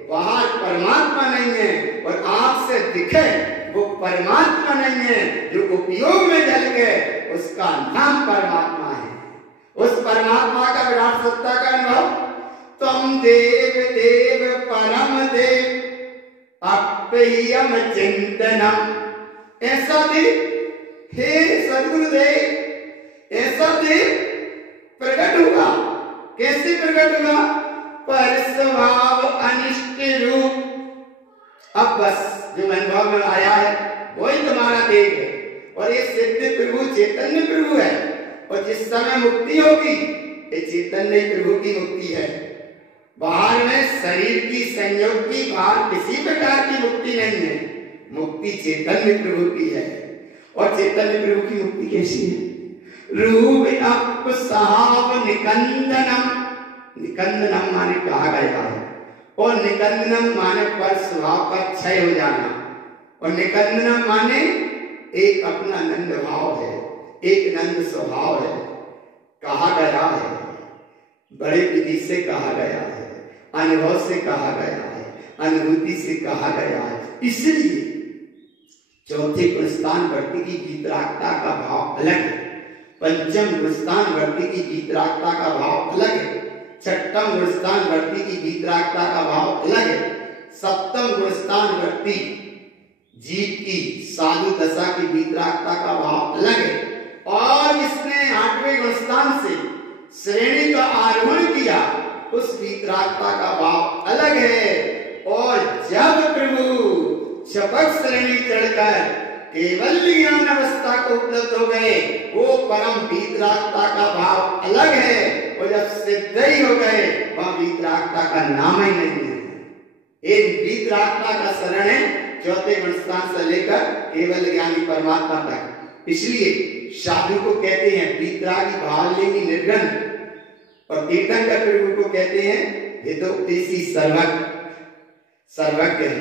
बाहर परमात्मा नहीं है, और आंख से दिखे वो परमात्मा नहीं है। जो उपयोग में जल गए उसका नाम परमात्मा है। उस परमात्मा का विराट सत्ता का अनुभव। तुम देव देव परम देव अप्ययम चिंतनम। ऐसा देव, हे सदगुरुदेव, ऐसा देव प्रकट होगा। कैसे प्रकट होगा? पर स्वभाव अनिष्ट रूप। अब बस जो अनुभव में आया है वही तुम्हारा देव है, और ये सिद्ध प्रभु चैतन्य प्रभु है। और जिस समय मुक्ति होगी ये चैतन्य प्रभु की मुक्ति है। बाहर में शरीर की संयोग की, बाहर किसी प्रकार की मुक्ति नहीं है। मुक्ति चैतन्य प्रभु की है। और चैतन्य प्रभु की मुक्ति कैसी है? रूप अप साव निकंदनम। निकंदनम माने कहा गया है, और निकंदनम माने पर स्वभाव का क्षय हो जाना, और निकंदनम माने एक अपना नंद भाव है, एक नंद स्वभाव है। कहा गया है, बड़े विधि से कहा गया है, अनुभव से कहा गया है, अनुभूति से कहा गया है। इसलिए चौथे गुणस्थान वृत्ति की वीतरागता का भाव अलग है, पंचम गुणस्थान वृत्ति की वीतरागता का भाव अलग है, छठम गुणस्थान वृत्ति की वीतरागता का भाव अलग है, सप्तम गुणस्थान वृत्ति जीव की साधु दशा की वीतरागता का भाव अलग है। और इसने 8वें गुणस्थान से श्रेणी का आरोहण किया, उस वीतरागता का भाव अलग है। और जब प्रभु शपथ श्रेणी चढ़कर केवल ज्ञान अवस्था को उपलब्ध हो गए, वो परम वीतरागता का भाव अलग है। और जब सिद्ध ही हो गए, वहां वीतरागता का नाम ही नहीं है। एक वीतरागता का शरण है चौथे गुणस्थान से लेकर केवल ज्ञानी परमात्मा तक। इसलिए साधु को कहते हैं वीतरागी, भावलिंगी, निर्गुण, और तीर्थंकर प्रभु को कहते हैं हितोपदेशी, सर्वज्ञ है,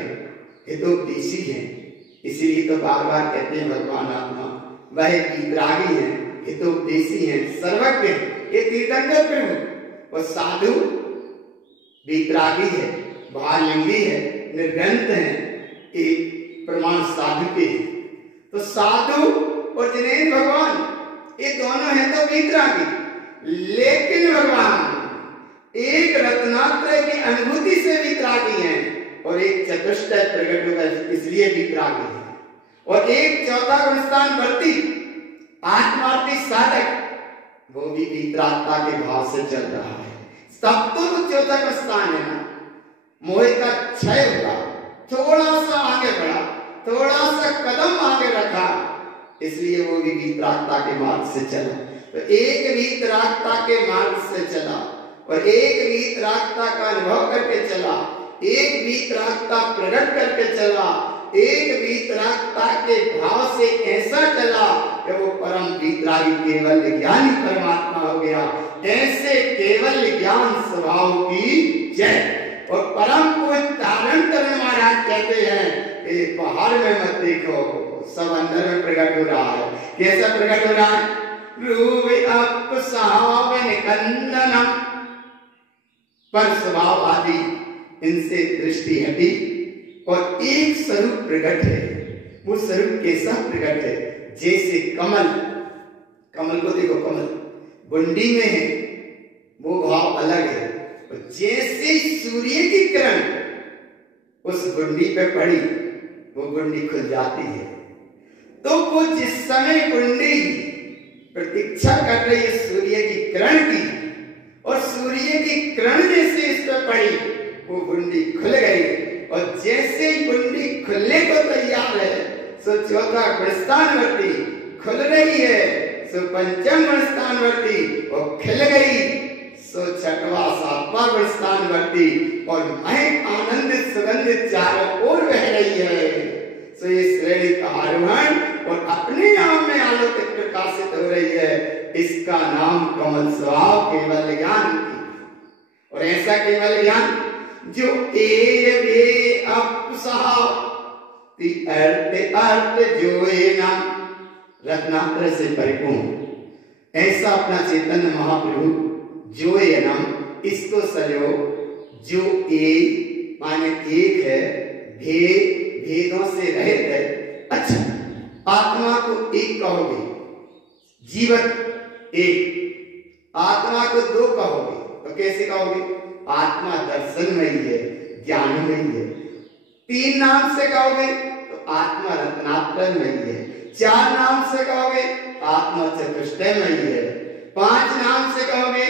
हितोपदेशी है। इसीलिए तो बार बार कहते हैं भगवान आत्मा वह वीतरागी है, हितोपदेशी है, सर्वज्ञ है। ये तीर्थंकर प्रभु। और साधु वीतरागी है, भावलिंगी है, निर्गंत है, एक प्रमाण साधु के हैं। तो साधु और जिनेन्द्र भगवान ये दोनों हैं तो वीतरागी, लेकिन भगवान एक रत्नात्रय की अनुभूति से वीतरागी हैं, और एक चतुष्टय प्रकट होगा इसलिए वीतरागी है। और एक चौथा गुणस्थान वृत्ति आत्मार्थी साधक, वो भी वीतरागता के भाव से चल रहा है। तब तो वो चौथा गुणस्थान है ना, मोह का क्षय हुआ, थोड़ा सा आगे बढ़ा, थोड़ा सा कदम आगे रखा, इसलिए वो भी वीतरागता के मार्ग से चला। तो एक वीतरागता के मार्ग से चला, और एक वीतरागता का अनुभव करके चला, एक वीतरागता प्रकट करके चला, एक वीतरागता के भाव से ऐसा चला कि वो परम वीतरागी केवल ज्ञानी परमात्मा हो गया। ऐसे केवल ज्ञान स्वभाव की जय। और परम पूज्य धारण करने महाराज कहते हैं, बाहर में मत देखो, सब अंदर में प्रकट हो रहा है। कैसा प्रकट हो रहा है? रूप अपसावन कंदनम, पर स्वभाव आदि इनसे दृष्टि हटी और एक स्वरूप प्रकट है। वो स्वरूप कैसा प्रकट है? जैसे कमल, कमल को देखो, कमल गुंडी में है, वो भाव अलग है। और जैसे सूर्य की किरण उस गुंडी पे पड़ी, वो गुंडी खुल जाती है। तो वो जिस समय गुंडी प्रतीक्षा कर रही है सूर्य की किरण की, और सूर्य की किरण जैसे इस पर पड़ी, वो गुंडी खुल गई। और जैसे ही गुंडी खुलने को तैयार है, सो चौथा गुणस्थानवर्ती खुल रही है, सो पंचम गुणस्थानवर्ती और खिल गई, सो छठवा सातवां गुणस्थानवर्ती और महक आनंदित सुगंधित चारों ओर बह रही है। सो ये श्रेणी का आरोहण और अपने आप में आलोकित प्रकाशित हो रही है। इसका नाम कमल स्वभाव केवल ज्ञान की। और ऐसा केवल ज्ञान जो अर्थ जो नाम रत्नात्र से परिपूर्ण, ऐसा अपना चैतन्य महाप्रभु जो ये नाम, इसको सजो जो एक माने एक है, भेदों से रहित है। अच्छा, आत्मा को एक कहोगे, जीवन एक, आत्मा को दो कहोगे तो कैसे कहोगे? आत्मा दर्शनमयी है, ज्ञानमयी है। तीन नाम से कहोगे तो आत्मा रत्नात्रमयी है। चार नाम से कहोगे आत्मा चतुष्टयमयी है। पांच नाम से कहोगे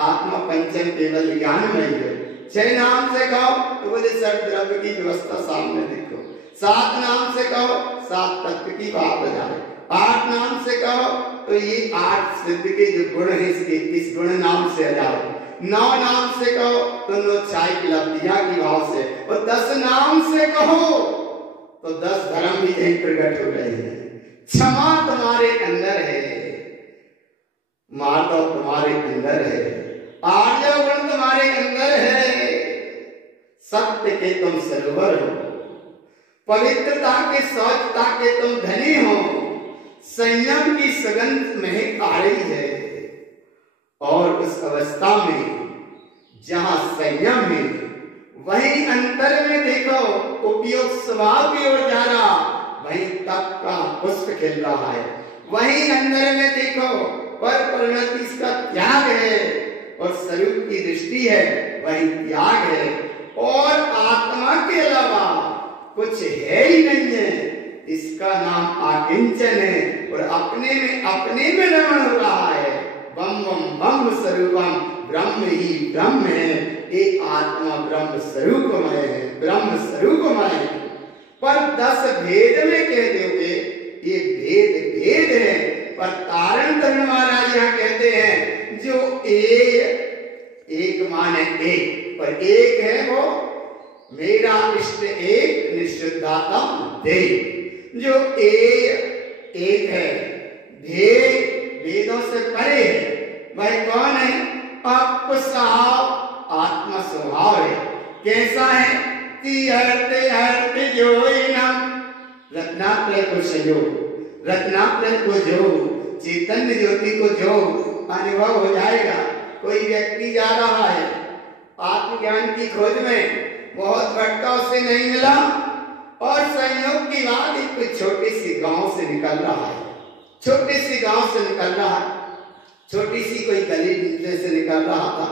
आत्मा पंचम केवल ज्ञानमयी है। छह नाम से कहो तो बोले सब द्रव्य की व्यवस्था सामने देखो। सात नाम से कहो सात तत्व की बात हो जाए। आठ नाम से कहो तो ये आठ सिद्ध के जो गुण है इसके, इस गुण नाम से आ जाओ। नौ नाम से कहो तो नौ चाय की लब्धियां की भाव से। और 10 नाम से कहो तो 10 धर्म भी यही प्रकट हो रहे हैं। क्षमा तुम्हारे अंदर है, माधव तुम्हारे अंदर है, आर्य गुण तुम्हारे अंदर है, सत्य के तुम सरोवर हो, पवित्रता के स्वच्छता के तुम धनी हो, संयम की सुगंध महक आ रही है। और उस अवस्था में जहां संयम है, वहीं अंतर में देखो उपयोग स्वभाव की ओर जा रहा, वहीं तप का पुष्प खिल रहा है। वहीं अंदर में देखो पर परिणति इसका त्याग है और स्वरूप की दृष्टि है, वहीं त्याग है। और आत्मा के अलावा कुछ है ही नहीं है। इसका नाम आकिंचन है और अपने में रमण हो रहा है। बम बम बम स्वरूपम, ब्रह्म ही ब्रह्म है। ये आत्मा ब्रह्म स्वरूपमय है, ब्रह्म स्वरूपमय है। पर 10 भेद में कह दोगे ये भेद है। पर तारण तरण महाराज यहाँ कहते हैं जो एक माने एक, पर एक है वो मेरा इष्ट एक निश्चितात्म दे। जो एक है, वेदों से परे है, वह कौन है? आत्मा स्वभाव है। कैसा है? जो रत्नात्रय को सजो, रत्नात्रय को जो, चैतन्य ज्योति को जो अनुभव हो जाएगा। कोई व्यक्ति जा रहा है आत्मज्ञान की खोज में, बहुत भटका उसे नहीं मिला और संयोग की बात एक छोटी सी गांव से निकल रहा है, छोटी सी गांव से निकल रहा है, छोटी सी कोई गली से निकल रहा था।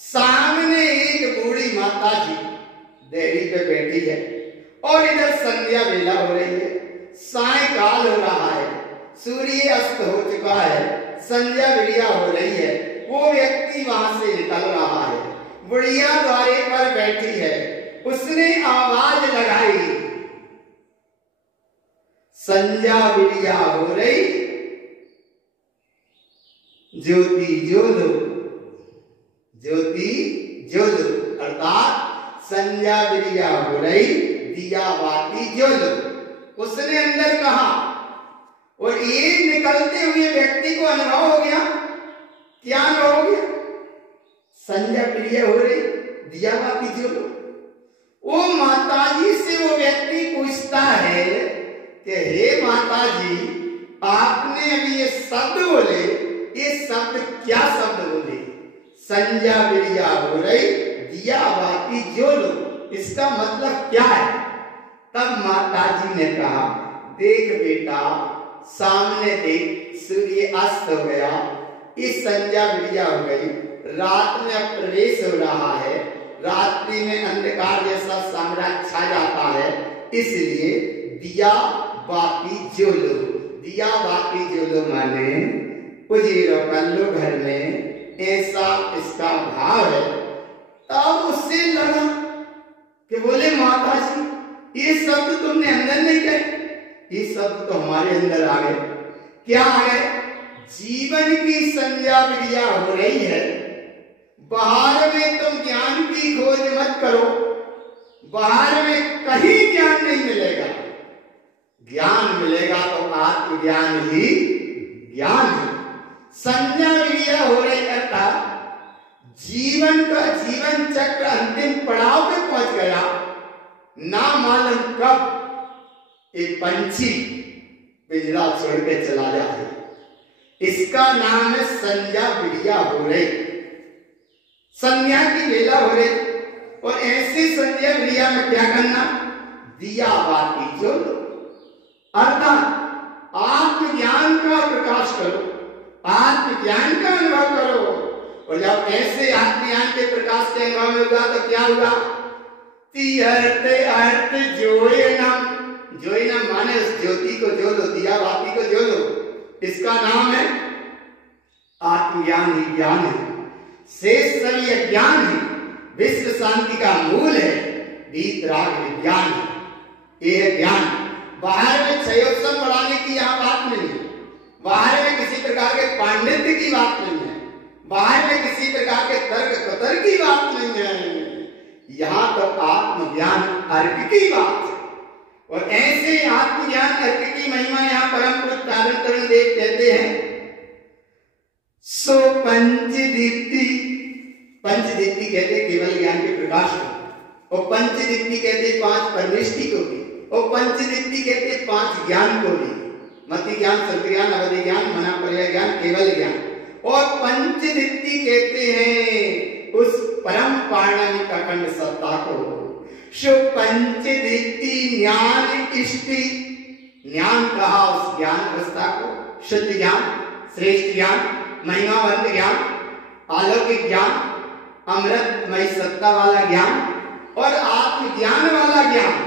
सामने एक बूढ़ी माता जी देहरी पे बैठी है और इधर संध्या वेला हो रही है, सायंकाल हो रहा है, सूर्य अस्त हो चुका है, संध्या वेला हो रही है। वो व्यक्ति वहां से निकल रहा है, बुढ़िया द्वारे पर बैठी है, उसने आवाज लगाई, संध्या वेला हो रही, ज्योति ज्योलो, ज्योति ज्योलो, अर्थात संध्या वेला हो रही, दिया बाती ज्योलो। उसने अंदर कहा और ये निकलते हुए व्यक्ति को अनुभव हो गया। क्या अनुभव हो गया? संध्या प्रिय हो रही, दिया बाती ज्योलो। वो माताजी से वो व्यक्ति पूछता है कि हे माता जी, आपने अभी ये शब्द बोले, ये शब्द क्या शब्द बोले? संज्ञा विद्या हो रही, दिया बाती ज्योलो, इसका मतलब क्या है? तब माता जी ने कहा, देख बेटा, सामने देख, सूर्य अस्त हो गया, इस संज्ञा विद्या हो गई, रात में अब प्रवेश हो रहा है, रात्रि में अंधकार जैसा साम्राज्य छा जाता है, इसलिए दिया बाती ज्योलो, दिया बाती ज्योलो माने उजीरो कर लो घर में, ऐसा इसका भाव है। तब उससे लगा कि बोले माता जी, ये शब्द तुमने अंदर नहीं कहे, ये शब्द तो हमारे अंदर आ गए। क्या आ गए? जीवन की संज्ञा विद्या हो रही है, बाहर में तुम ज्ञान की खोज मत करो, बाहर में कहीं ज्ञान नहीं मिलेगा, ज्ञान मिलेगा तो आत्मज्ञान ही ज्ञान है। संज्ञा विद्या हो रही अर्थात जीवन का जीवन चक्र अंतिम पड़ाव पे पहुंच गया, ना मालूम कब एक पंछी पिंजरा छोड़ के चला जाए, इसका नाम है संज्ञा विद्या हो रही, संज्ञा की वेला हो रही। और ऐसी संज्ञा विद्या में क्या करना? दिया बाती ज्योलो, अर्थात आत्मज्ञान का प्रकाश करो, आत्मज्ञान का अनुभव करो। और जब ऐसे आत्मज्ञान के प्रकाश के अनुभव में होगा तो क्या होगा? तीर्थ अर्थ जोयनम, जोयनम माने उस ज्योति को जो लो, दिया बाती को जो लो, इसका नाम है आत्मज्ञान ही ज्ञान है। शेष सभी अज्ञान है, विश्व शांति का मूल है, वीतराग विज्ञान है, ये है ज्ञान। बाहर में क्षयोत्सव बढ़ाने की यहाँ बात नहीं है, बाहर में किसी प्रकार के पांडित्य की बात नहीं है, बाहर में किसी प्रकार के तर्क कतर की बात नहीं है, यहाँ तो आत्मज्ञान अर्क की बात है। और ऐसे आत्मज्ञान अर्क की महिमा यहाँ परम पुरुष तारण तरण देव कहते हैं, सो पंचदीप्ति, पंचदीप्ति कहते केवल ज्ञान के प्रकाश को, और पंचदीप्ति कहते पांच परमेष्टि को भी, और पंचदीप्ति कहते पांच ज्ञान को भी, मति ज्ञान, सत्य ज्ञान, अवधि ज्ञान, मना पर्याय ज्ञान, केवल ज्ञान। और पंचदीप्ति कहते हैं उस परम पारणामिक अखंड सत्ता को। शो पंचदीप्ति ज्ञान इष्टि, ज्ञान कहा उस ज्ञान अवस्था को, शुद्ध ज्ञान, श्रेष्ठ ज्ञान, महिमावंत ज्ञान, अलौकिक ज्ञान, अमृतमय सत्ता वाला ज्ञान और आत्मज्ञान वाला ज्ञान।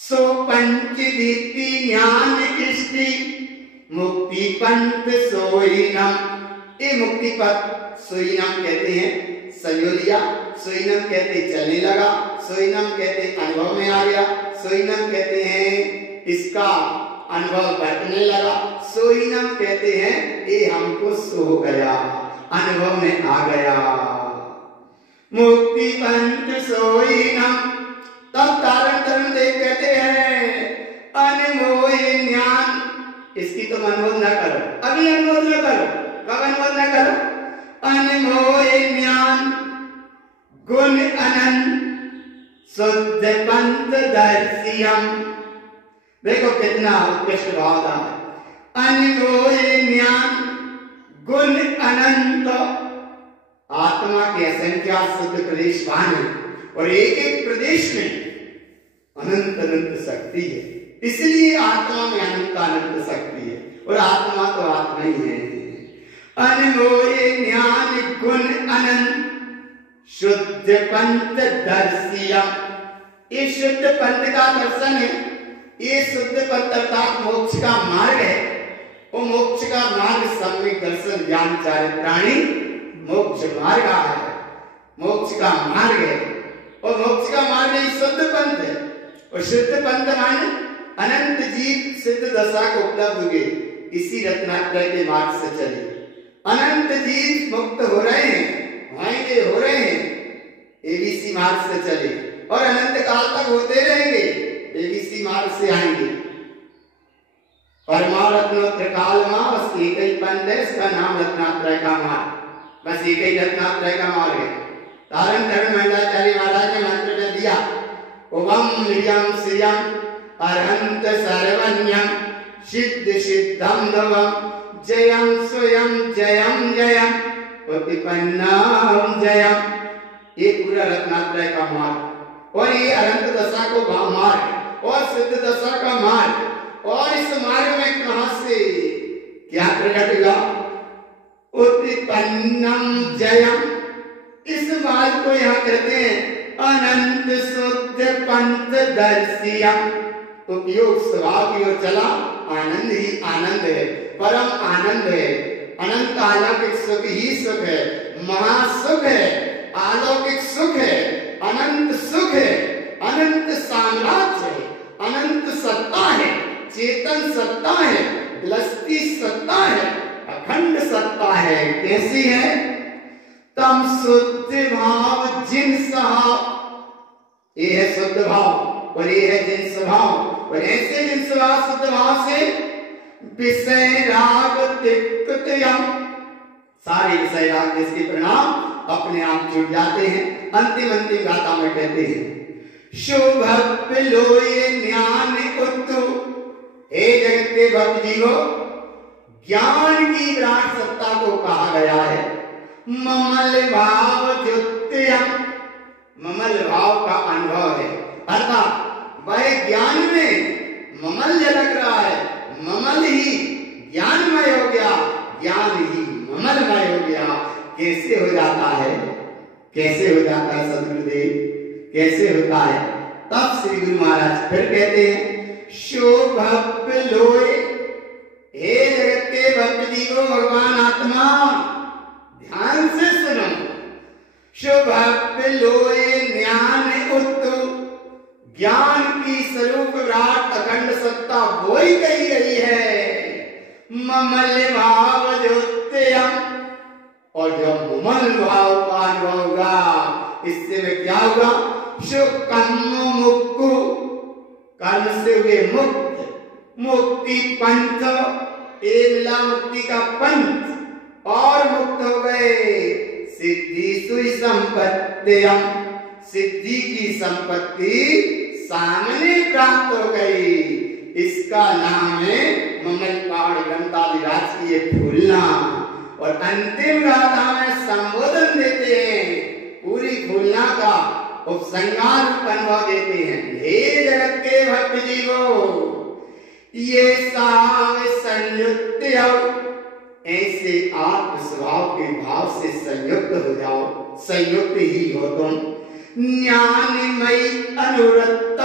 सो पंचदीप्ति ज्ञान इष्टि मुक्ति पंथ सोईनम, ये मुक्ति पथ सोईनम कहते हैं, संयोलिया, सोईनम कहते चलने लगा, सोईनम कहते अनुभव में आ गया, सोईनम कहते हैं इसका अनुभव बरतने लगा, सोईनम कहते हैं ये हमको सो गया, अनुभव में आ गया। मुक्ति पंथ सोईनम, तब तारण तरण देव कहते हैं अनमोह ज्ञान, इसकी तुम अनुमोद न करो, अभी अनुमोद न करो, कब अनुमोद न करो? अनमोह ज्ञान गुण अनंत शुद्ध पंथ दर्शियम, देखो कितना उत्कृष्ट भाव था। अनमोह ज्ञान गुण अनंत, आत्मा के असंख्यात शुद्ध प्रदेश वाहन है, और एक एक प्रदेश में अनंत अनंत शक्ति है, इसलिए आत्मा में अनंत अनंत शक्ति है, और आत्मा तो आत्मा ही है। अनमोह ज्ञान गुण अनंत शुद्ध पंथ दर्शियम, ये शुद्ध पंथ का दर्शन है, ये शुद्ध पंथ अर्थात मोक्ष का मार्ग है, वो मोक्ष का मार्ग सम्यक दर्शन ज्ञान चारित्राणी मोक्ष मार्ग है, मोक्ष का मार्ग है, और मोक्ष का मार्ग ही शुद्ध पंथ है। और शुद्ध पंथ माने अनंत जीव सिद्ध दशा को उपलब्ध हुए, इसी रत्नात्रय के मार्ग से चले। अनंत जीव मुक्त हो रहे हैं, होंगे, हो रहे हैं, एबीसी मार्ग से चले, और अनंत काल तक होते रहेंगे, एबीसी मार्ग से आएंगे। परमारत्नोत्र काल मां बस एक ही पंथ है, इसका नाम रत्नात्रय का मार्ग, बस एक ही रत्नात्रय का मार्ग है। तारण तरण मंगलाचार्य महाराज ने मंत्र में दिया, ओम ह्रीयम श्रियम अरहंत सर्वज्ञं सिद्ध सिद्धं नवं जयं स्वयं जयं जयं प्रतिपन्नं जयं। ये पूरा रत्नात्रय का मार्ग और ये अनंत दशा को मार्ग और सिद्ध दशा का मार्ग। और इस मार्ग में कहां से क्या प्रकट हुआ? उत्पन्नम जयम। इस मार्ग को यहाँ कहते हैं अनंत शुद्ध पंचदर्शियम। उपयोग स्वभाव की ओर चला, आनंद ही आनंद है, परम आनंद है, अनंत अलौकिक सुख ही सुख है, महासुख है, अलौकिक सुख है, अनंत सुख है, अनंत साम्राज्य है, अनंत सत्ता है, चेतन सत्ता है, लस्ती सत्ता है, अखंड सत्ता है। कैसी है? तम शुद्ध भाव जिन भाव, ये है शुद्ध भाव और ये है जिन भाव। और ऐसे जिन भाव शुद्ध भाव से विषय राग तिक्तयम, सारे विषय राग जिसके परिणाम अपने आप छूट जाते हैं। अंतिम गाथा में कहते हैं शुभ पिलोय ज्ञान उत्तु। हे जगत के भक्त जीवो, ज्ञान की विराट सत्ता को कहा गया है ममल भाव द्युत्यम। ममल भाव का अनुभव है, अर्थात वह ज्ञान में ममल झलक रहा है, ममल ही ज्ञानमय हो गया, ज्ञान ही ममलमय हो गया। कैसे हो जाता है? कैसे हो जाता है सदगुरुदेव? कैसे होता है? तब श्री गुरु महाराज फिर कहते हैं शोभप लोय। हे जगत के भक्त जीवो, भगवान आत्मा ध्यान से सुनो। शोभप लोय ज्ञान उत्तु। ज्ञान की स्वरूप विराट अखंड सत्ता वो ही कही गई है ममल भाव ज्योत्यम। और जब ममल भाव का अनुभव होगा, इससे में क्या होगा? शुकम्म मुक्कु, कर्म से हुए मुक्त, मुक्ति पंथ, एक मिला मुक्ति का पंथ और मुक्त हो गए। सिद्धि सुई संपत्तियम, सिद्धि की संपत्ति सामने प्राप्त हो गई। इसका नाम है ममल पहाड़ ग्रंथादिराज की ये फूलना। और अंतिम गाथा में संबोधन देते हैं, पूरी फूलना का उपसंहार अनुभव देते हैं। हे जगत के भक्त जीवो, ये साव संयुक्त ऐसे आप स्वभाव के भाव से संयुक्त हो जाओ, संयुक्त ही हो तुम। ज्ञानमयी अनुरक्त,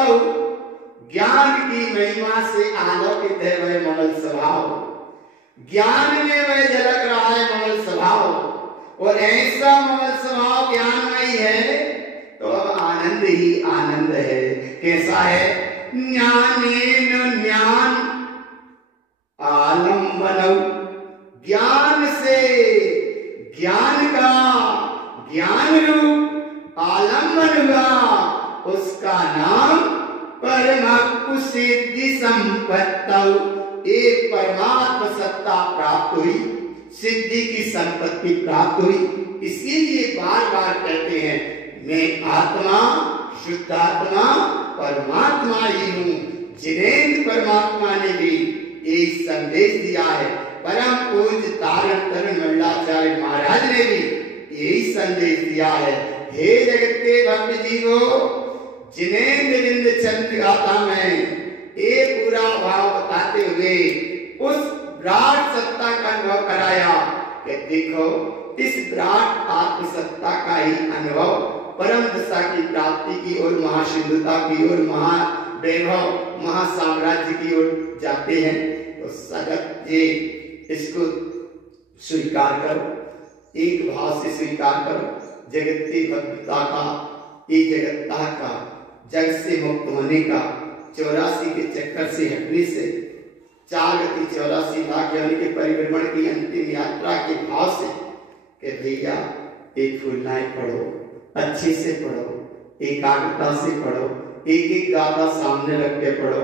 ज्ञान की महिमा से आलोकित है वह ममल स्वभाव। ज्ञान में वह झलक रहा है ममल स्वभाव। और ऐसा ममल स्वभाव ज्ञानमयी है तो अब आनंद ही आनंद है। कैसा है? ज्ञानेन ज्ञान आलम्बनम। ज्ञान से ज्ञान का ज्ञान रूप आलम्बन हुआ, उसका नाम परमात्म सिद्धि संपत्ति। एक परमात्मा सत्ता प्राप्त हुई, सिद्धि की संपत्ति प्राप्त हुई। इसीलिए बार बार कहते हैं मैं आत्मा, शुद्ध आत्मा, परमात्मा ही हूँ। जिनेन्द्र परमात्मा ने भी एक संदेश दिया है। परम पूज्य तारण तरुण मंडलाचार्य महाराज ने भी यही संदेश दिया है। हे जगत के भक्त जीवो, जिनेन्द्र बिंद चंद्र गाथा में एक पूरा भाव बताते हुए उस विराट सत्ता का अनुभव कराया कि देखो इस विराट आत्म सत्ता का ही अनुभव परम दशा की प्राप्ति की ओर, महासिंधुता की ओर, महावैभव, महासाम्राज्य की ओर जाते हैं। तो सगत ये इसको स्वीकार करो, एक भाव से स्वीकार करो। जगत की भक्तता का, एक जगतता का, जग से मुक्त होने का, 84 के चक्कर से हटने से, 484 लाख यानी के परिभ्रमण की अंतिम यात्रा के भाव से कि भैया एक फूलनाएं पढ़ो, अच्छे से पढ़ो, एकाग्रता से पढ़ो, एक एक गाथा सामने रख के पढ़ो,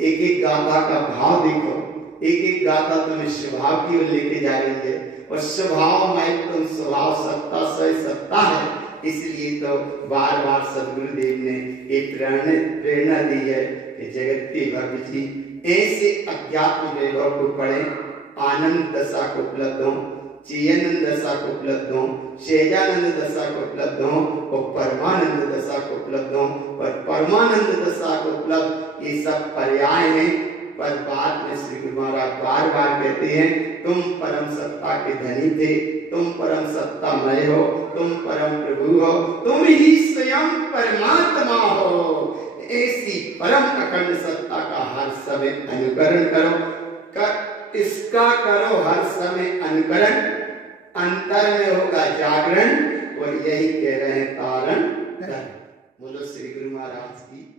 एक एक गाथा का भाव देखो, एक एक गाथा तुम्हें स्वभाव की ओर लेके जा रही है। और स्वभाव में तुम स्वभाव सत्ता से सत्ता है। इसलिए तो बार बार सदगुरुदेव ने एक प्रेरणा दी है कि जगत के भव्य जी ऐसे अध्यात्म वैभव को पढ़े, आनंद दशा को उपलब्ध हो, चीयनंद दशा को उपलब्ध हो, शेजानंद दशा को उपलब्ध हो और परमानंद दशा को उपलब्ध हो। पर परमानंद दशा को उपलब्ध ये सब पर्याय हैं, पर बाद में श्री गुरु महाराज बार बार कहते हैं तुम परम सत्ता के धनी थे, तुम परम सत्तामय हो, तुम परम प्रभु हो, तुम ही स्वयं परमात्मा हो। ऐसी परम अखंड सत्ता का हर समय अनुकरण करो, इसका करो हर समय अनुकरण, अंतर में होगा जागरण और यही कह रहे हैं तारण। बोलो श्री गुरु महाराज की।